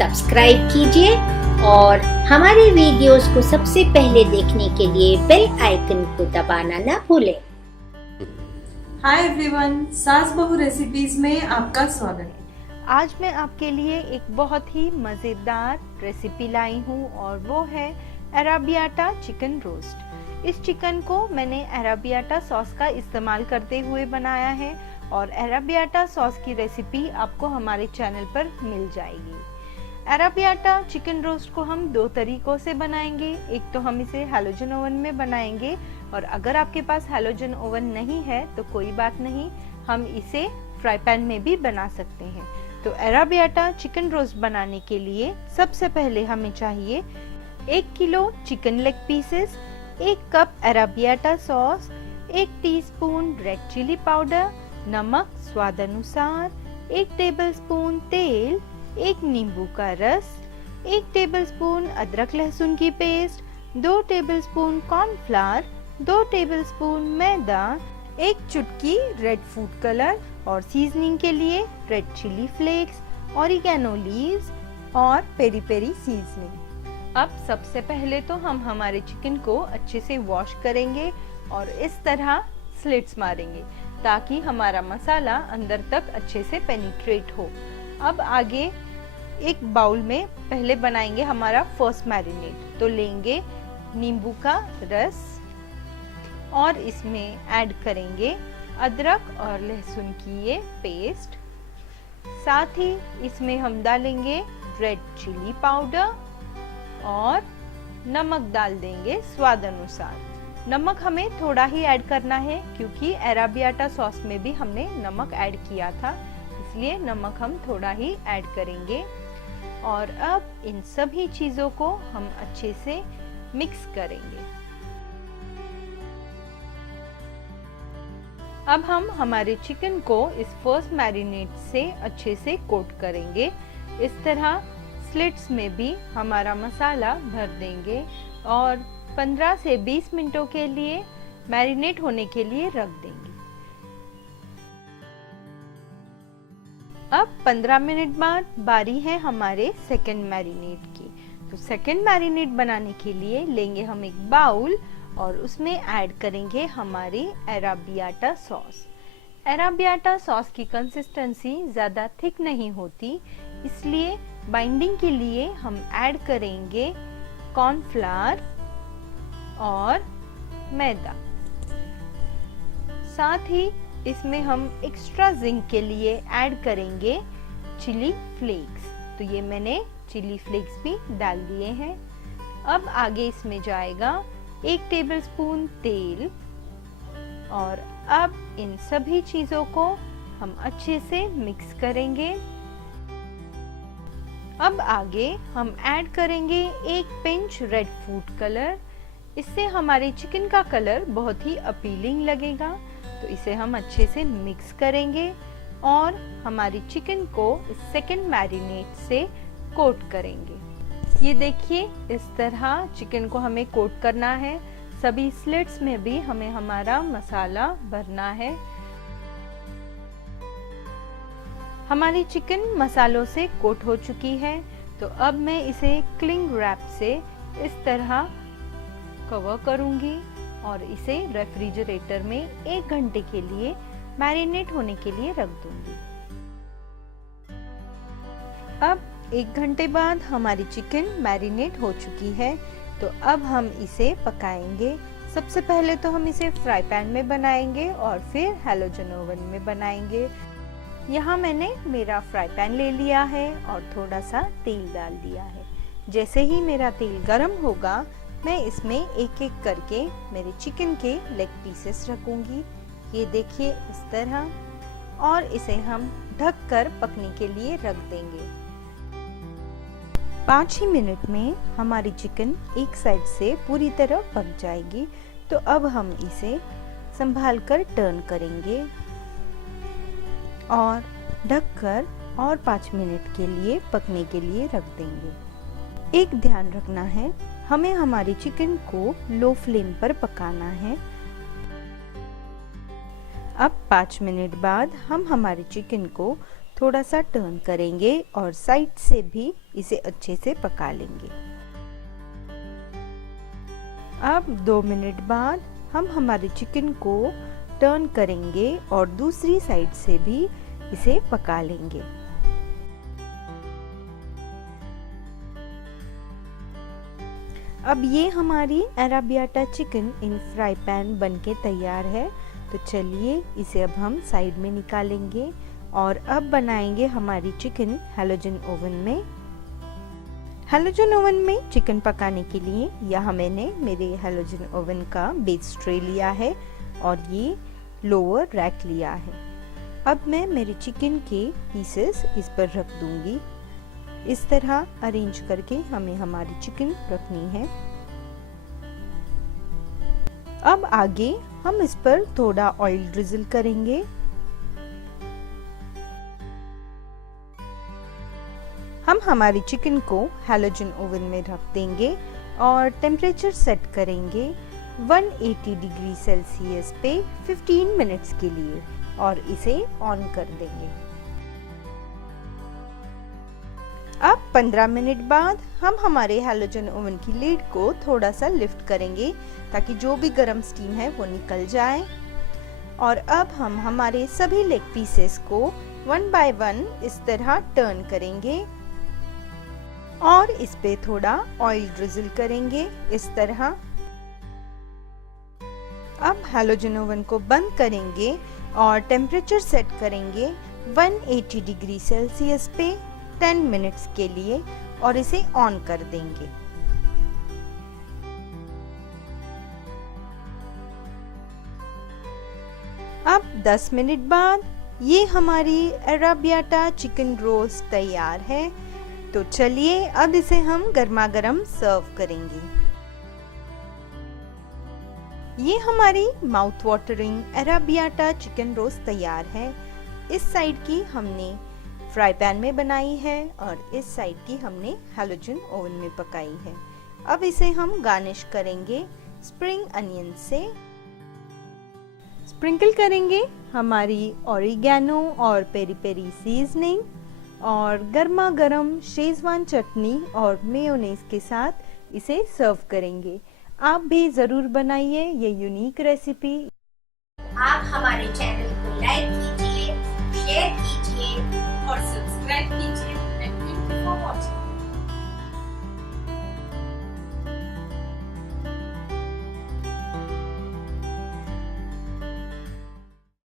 Subscribe कीजिए और हमारे वीडियोस को सबसे पहले देखने के लिए बेल आइकन को दबाना ना भूलें। हाय एवरीवन, सास बहू रेसिपीज में आपका स्वागत है। आज मैं आपके लिए एक बहुत ही मज़ेदार रेसिपी लाई हूँ और वो है अराबियाटा चिकन रोस्ट। इस चिकन को मैंने अराबियाटा सॉस का इस्तेमाल करते हुए बनाया है और अराबियाटा सॉस की रेसिपी आपको हमारे चैनल पर मिल जाएगी। अराबियाटा चिकन रोस्ट को हम दो तरीकों से बनाएंगे। एक तो हम इसे हैलोजन ओवन में बनाएंगे और अगर आपके पास हैलोजन ओवन नहीं है तो कोई बात नहीं, हम इसे फ्राई पैन में भी बना सकते हैं। तो अराबियाटा चिकन रोस्ट बनाने के लिए सबसे पहले हमें चाहिए 1 kilo chicken leg pieces, 1 cup arrabbiata sauce, 1 teaspoon red chilli powder, नमक स्वाद अनुसार, 1 टेबलस्पून तेल, 1 नींबू का रस, 1 टेबलस्पून अदरक लहसुन की पेस्ट, 2 टेबलस्पून कॉर्नफ्लावर, 2 टेबलस्पून मैदा, 1 चुटकी रेड फूड कलर और सीजनिंग के लिए red chilli flakes, oregano leaves और पेरी पेरी सीजनिंग। अब सबसे पहले तो हम हमारे चिकन को अच्छे से वॉश करेंगे और इस तरह स्लिट्स मारेंगे ताकि हमारा मसाला अंदर तक अच्छे से पेनिट्रेट हो। अब आगे एक बाउल में पहले बनाएंगे हमारा फर्स्ट मैरिनेट। तो लेंगे नींबू का रस और इसमें ऐड करेंगे अदरक और लहसुन की ये पेस्ट। साथ ही इसमें हम डालेंगे रेड चिली पाउडर और नमक डाल देंगे स्वाद अनुसार। नमक हमें थोड़ा ही ऐड करना है क्योंकि अराबियाटा सॉस में भी हमने नमक ऐड किया था, इसलिए नमक हम थोड़ा ही ऐड करेंगे। और अब इन सभी चीजों को हम अच्छे से मिक्स करेंगे। अब हम हमारे चिकन को इस फर्स्ट मैरिनेट से अच्छे से कोट करेंगे। इस तरह स्लिट्स में भी हमारा मसाला भर देंगे और 15 से 20 मिनटों के लिए मैरिनेट होने के लिए रख देंगे। अब 15 मिनट बाद बारी है हमारे सेकंड मैरिनेट की। तो सेकंड मैरिनेट बनाने के लिए लेंगे हम एक बाउल और उसमें ऐड करेंगे हमारी अराबियाटा सॉस। अराबियाटा सॉस की कंसिस्टेंसी ज़्यादा थिक नहीं होती, इसलिए बाइंडिंग के लिए हम ऐड करेंगे कॉर्नफ्लावर और मैदा। साथ ही इसमें हम एक्स्ट्रा जिंक के लिए ऐड करेंगे चिली फ्लेक्स। तो ये मैंने चिली फ्लेक्स भी डाल दिए हैं। अब आगे इसमें जाएगा 1 टेबलस्पून तेल और अब इन सभी चीजों को हम अच्छे से मिक्स करेंगे। अब आगे हम ऐड करेंगे 1 पिंच रेड फूड कलर। इससे हमारे चिकन का कलर बहुत ही अपीलिंग लगेगा। तो इसे हम अच्छे से मिक्स करेंगे और हमारी चिकन को इस सेकंड मैरिनेट से कोट करेंगे। ये देखिए, इस तरह चिकन को हमें कोट करना है। सभी स्लिट्स में भी हमें हमारा मसाला भरना है। हमारी चिकन मसालों से कोट हो चुकी है। तो अब मैं इसे क्लिंग रैप से इस तरह कवर करूंगी और इसे रेफ्रिजरेटर में 1 घंटे के लिए मैरिनेट होने के लिए रख दूंगी। अब 1 घंटे बाद हमारी चिकन मैरिनेट हो चुकी है। तो अब हम इसे पकाएंगे। सबसे पहले तो हम इसे फ्राई पैन में बनाएंगे और फिर हैलोजन ओवन में बनाएंगे। यहाँ मैंने मेरा फ्राई पैन ले लिया है और थोड़ा सा तेल डाल दिया है। जैसे ही मेरा तेल गरम होगा, मैं इसमें एक एक करके मेरे चिकन के लेग पीसेस रखूंगी। ये देखिए इस तरह, और इसे हम ढक कर पकने के लिए रख देंगे। 5 ही मिनट में हमारी चिकन एक साइड से पूरी तरह पक जाएगी। तो अब हम इसे संभाल कर टर्न करेंगे और ढककर और 5 मिनट के लिए पकने के लिए रख देंगे। एक ध्यान रखना है, हमें हमारी चिकन को लो फ्लेम पर पकाना है। अब 5 मिनट बाद हम हमारे चिकन को थोड़ा सा टर्न करेंगे और साइड से भी इसे अच्छे से पका लेंगे। अब 2 मिनट बाद हम हमारे चिकन को टर्न करेंगे और दूसरी साइड से भी इसे पका लेंगे। अब ये हमारी अराबियाटा चिकन इन फ्राई पैन बनके तैयार है। तो चलिए इसे अब हम साइड में निकालेंगे और अब बनाएंगे हमारी चिकन हैलोजन ओवन में। हैलोजन ओवन में चिकन पकाने के लिए यहाँ मैंने मेरे हैलोजन ओवन का बेस ट्रे लिया है और ये लोअर रैक लिया है। अब मैं मेरे चिकन के पीसेस इस पर रख दूंगी। इस तरह अरेंज करके हमें हमारी चिकन रखनी है। अब आगे हम इस पर थोड़ा ऑयल ड्रिजल करेंगे। हम हमारी चिकन को हैलोजन ओवन में रख देंगे और टेम्परेचर सेट करेंगे 180 डिग्री सेल्सियस पे 15 मिनट्स के लिए और इसे ऑन कर देंगे। अब 15 मिनट बाद हम हमारे हैलोजन ओवन की लीड को थोड़ा सा लिफ्ट करेंगे ताकि जो भी गर्म स्टीम है वो निकल जाए। और अब हम हमारे सभी लेग पीसेस को 1 बाय 1 इस तरह टर्न करेंगे और इस पे थोड़ा ऑयल ड्रिजल करेंगे इस तरह। अब हैलोजन ओवन को बंद करेंगे और टेम्परेचर सेट करेंगे 180 डिग्री सेल्सियस पे 10 मिनट्स के लिए और इसे ऑन कर देंगे। अब 10 मिनट बाद ये हमारी अराबियाटा चिकन रोस्ट तैयार है। तो चलिए अब इसे हम गर्मा गर्म सर्व करेंगे। ये हमारी माउथ वाटरिंग अराबियाटा चिकन रोस्ट तैयार है। इस साइड की हमने फ्राई पैन में बनाई है और इस साइड की हमने हैलोजन ओवन में पकाई है। अब इसे हम गार्निश करेंगे स्प्रिंग अनियन से। स्प्रिंकल करेंगे हमारी ऑरिगेनो और पेरी पेरी सीजनिंग और गर्मा गर्म शेजवान चटनी और मेयोनेज के साथ इसे सर्व करेंगे। आप भी ज़रूर बनाइए ये यूनिक रेसिपी। आप हमारे चैनल